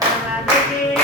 para